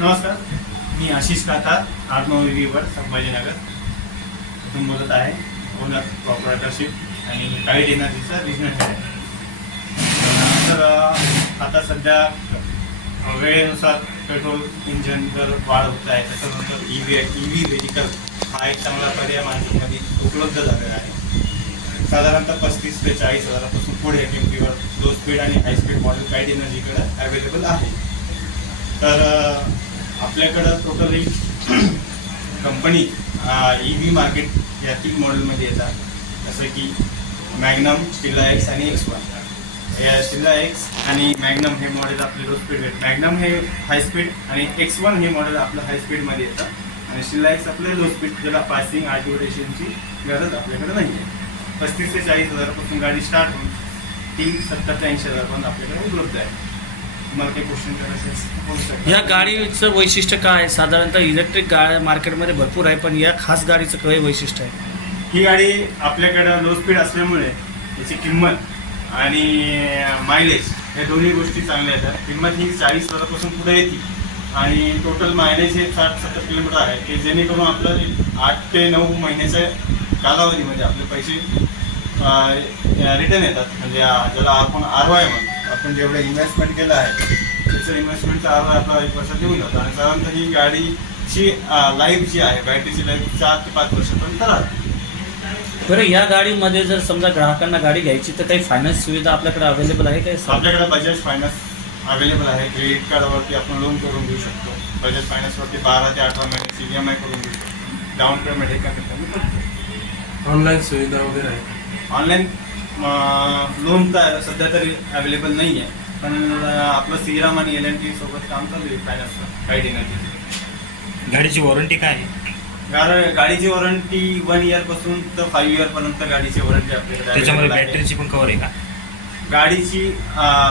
नमस्कार, मी आशिष कातार, आत्मविवीवर संभाजीनगर इथून बोलत आहे. ओनर प्रॉपरायटरशिप आणि काईट एनर्जीचा बिझनेस आहे. तर आता सध्या वेळेनुसार पेट्रोल इंजन जर वाढ होत आहे, त्याच्यानंतर ई व्ही व्हेजिकल हा एक चांगला पर्याय मार्केटमध्ये उपलब्ध झालेला आहे. साधारणतः 35 ते 40 हजारापासून पुढे किमतीवर लो स्पीड आणि हाय स्पीड मॉडेल काईट एनर्जीकडे अवेलेबल आहे. तर आपल्याकडं totally company E V market या 3 मॉडेलमध्ये येतात, जसं की मॅग्नम, स्टिला एक्स आणि X1. या स्टिला एक्स आणि मॅग्नम हे मॉडेल आपले लो स्पीड आहेत. मॅग्नम हे हाय स्पीड आणि X1 हे मॉडेल आपलं हाय स्पीडमध्ये येतं आणि स्टिला एक्स आपले लो स्पीड, ज्याला पासिंग आर्टिव्हिटेशनची गरज आपल्याकडे नाही आहे. 35 ते 40 हजारापासून गाडी स्टार्ट होऊन 70 ते 80 हजारपर्यंत आपल्याकडे उपलब्ध आहे. तुम्हाला काही क्वेश्चन करायचं? या गाडीचं वैशिष्ट्य काय आहे? साधारणतः इलेक्ट्रिक गाड्या मार्केटमध्ये भरपूर आहे, पण या खास गाडीचं काही वैशिष्ट्य आहे? ही गाडी आपल्याकडं लो स्पीड असल्यामुळे याची किंमत आणि मायलेज या दोन्ही गोष्टी चांगल्या येतात. किंमत ही 40 हजारापासून पुढे येते आणि टोटल मायलेज हे 60-70 किलोमीटर आहे, की जेणेकरून आपलं 8 ते 9 महिन्याच्या कालावधीमध्ये आपले पैसे रिटर्न येतात. म्हणजे ज्याला आपण ROI म्हणतो. आपण जेवढं इन्व्हेस्टमेंट केलं आहे त्याचं इन्व्हेस्टमेंटचा ROI आपला 1 वर्षात येऊन जातो आणि साधारणतः ही गाडीची लाईफ जी आहे, बॅटरीची लाईफ 4 ते 5 वर्षापर्यंत राहते. बरं, या गाडीमध्ये जर समजा ग्राहकांना गाडी घ्यायची तर काही फायनान्स सुविधा आपल्याकडे अवेलेबल आहे काय? आपल्याकडे बजाज फायनान्स अवेलेबल आहे. क्रेडिट कार्डवरती आपण लोन करून घेऊ शकतो. बजाज फायनान्सवरती 12 ते 18 महिन्याची EMI करून घेऊ शकतो. डाऊन पेमेंट हे करतो. ऑनलाईन सुविधा वगैरे आहे? ऑनलाईन लोन तर सध्या तरी अवेलेबल नाही आहे, पण आपलं श्रीराम आणि L&T सोबत काम चालू आहे फायनान्सचं काईट एनर्जी. गाडीची वॉरंटी काय आहे? गाडीची वॉरंटी 1 इयरपासून तर 5 इयरपर्यंत गाडीची वॉरंटी आपल्याकडे. त्याच्यामध्ये बॅटरीची पण कव्हर आहे का? गाडीची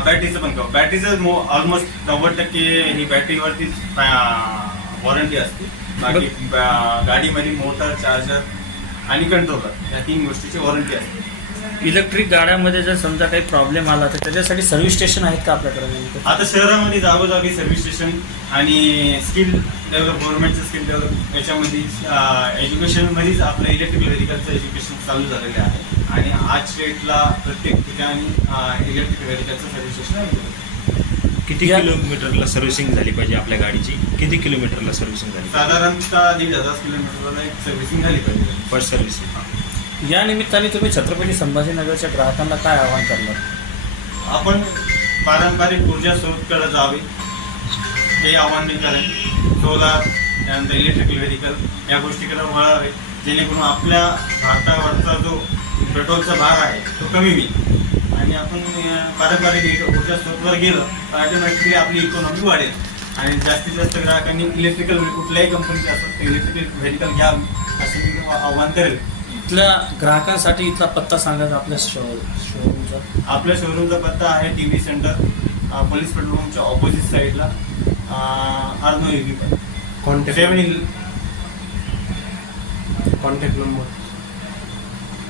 बॅटरीचं पण कव्हर. बॅटरीचं ऑलमोस्ट 90% ही बॅटरीवरतीच वॉरंटी असते. बाकी गाडीमध्ये मोटर, चार्जर आणि कंट्रोलर या 3 गोष्टीची वॉरंटी असते. इलेक्ट्रिक गाड्यामध्ये जर समजा काही प्रॉब्लेम आला तर त्याच्यासाठी सर्व्हिस स्टेशन आहेत का आपल्याकडे? आता शहरामध्ये जागोजागी सर्व्हिस स्टेशन आणि स्किल डेव्हलप, गव्हर्नमेंटचं स्किल डेव्हलप याच्यामध्ये एज्युकेशनमध्येच आपलं इलेक्ट्रिकल व्हेहिकलचं एज्युकेशन चालू झालेलं आहे आणि आज डेटला प्रत्येक ठिकाणी इलेक्ट्रिक व्हेहिकलचं सर्व्हिस स्टेशन आहे. किती किलोमीटरला सर्व्हिसिंग झाली पाहिजे आपल्या गाडीची? किती किलोमीटरला सर्व्हिसिंग झाली? साधारणतः 1,500 किलोमीटरला एक सर्व्हिसिंग झाली पाहिजे फर्स्ट सर्व्हिसिंग. या निमित्ताने तुम्ही छत्रपती संभाजीनगरच्या ग्राहकांना काय आवाहन करणार? आपण पारंपरिक ऊर्जा स्रोतकडे जावे हे आव्हान मी करेन. सोलार, त्यानंतर इलेक्ट्रिकल व्हेहिकल या गोष्टीकडे वळावे, जेणेकरून आपल्या भारतावरचा जो पेट्रोलचा भार आहे तो कमी होईल आणि आपण पारंपरिक ऊर्जा स्रोतवर गेलं तर ऑटोमॅटिकली आपली इकॉनॉमी वाढेल आणि जास्तीत जास्त ग्राहकांनी इलेक्ट्रिकल कुठल्याही कंपनीचे असतात इलेक्ट्रिकल व्हेहिकल घ्यावं असं मी आव्हान करेल. इथल्या ग्राहकांसाठी इथला पत्ता सांगायचा आपल्या शोरूमचा? आपल्या शोरूमचा पत्ता आहे TV सेंटर, पोलीस पेट्रोल पंपच्या ऑपोजिट साईडला, आत्मविवी.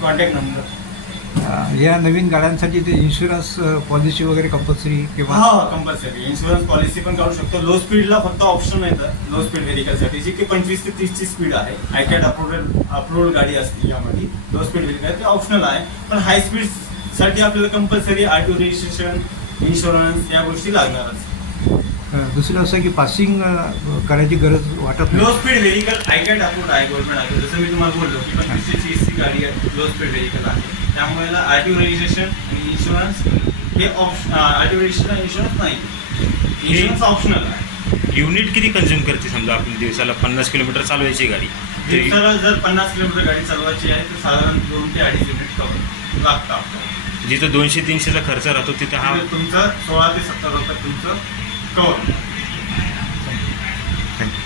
Contact number. या नवीन गाड्यांसाठी ते इन्शुरन्स पॉलिसी वगैरे कंपल्सरी किंवा? कंपल्सरी इन्शुरन्स पॉलिसी पण काढू शकतो. लो स्पीडला फक्त ऑप्शन येतं लो स्पीड व्हेहिकलसाठी, जी की 25 ते 30 ची स्पीड आहे. आयकॅट अप्रूव्हल गाडी असते यामध्ये. लो स्पीड व्हेहिकल ते ऑप्शनल आहे, पण हाय स्पीड साठी आपल्याला कंपल्सरी RTO रजिस्ट्रेशन, इन्शुरन्स या गोष्टी लागणारच. दुसरं असं की पासिंग करायची गरज वाटत नाही. लो स्पीड व्हेहिकल आयकॅट अप्रूव्ड आहे गव्हर्नमेंट आहे. जसं मी तुम्हाला बोललो की 25 ते 30 ची गाडी आहे, लो स्पीड व्हेहिकल आहे, त्यामुळे RTO रजिस्ट्रेशन आणि इन्शुरन्स हे RTO रजिस्ट्रेशन इन्शुरन्स नाही, इन्शुरन्स ऑप्शनल आहे. युनिट किती कंझ्युम करते? समजा आपण दिवसाला 50 किलोमीटर चालवायची गाडी, दिवसाला जर 50 किलोमीटर गाडी चालवायची आहे तर साधारण 2 ते 2.5 युनिट कवर लागतं आपल्याला. जिथं 200-300चा खर्च राहतो तिथं हा तुमचं 16 ते 17 रुपये तुमचं कवर. थँक्यू.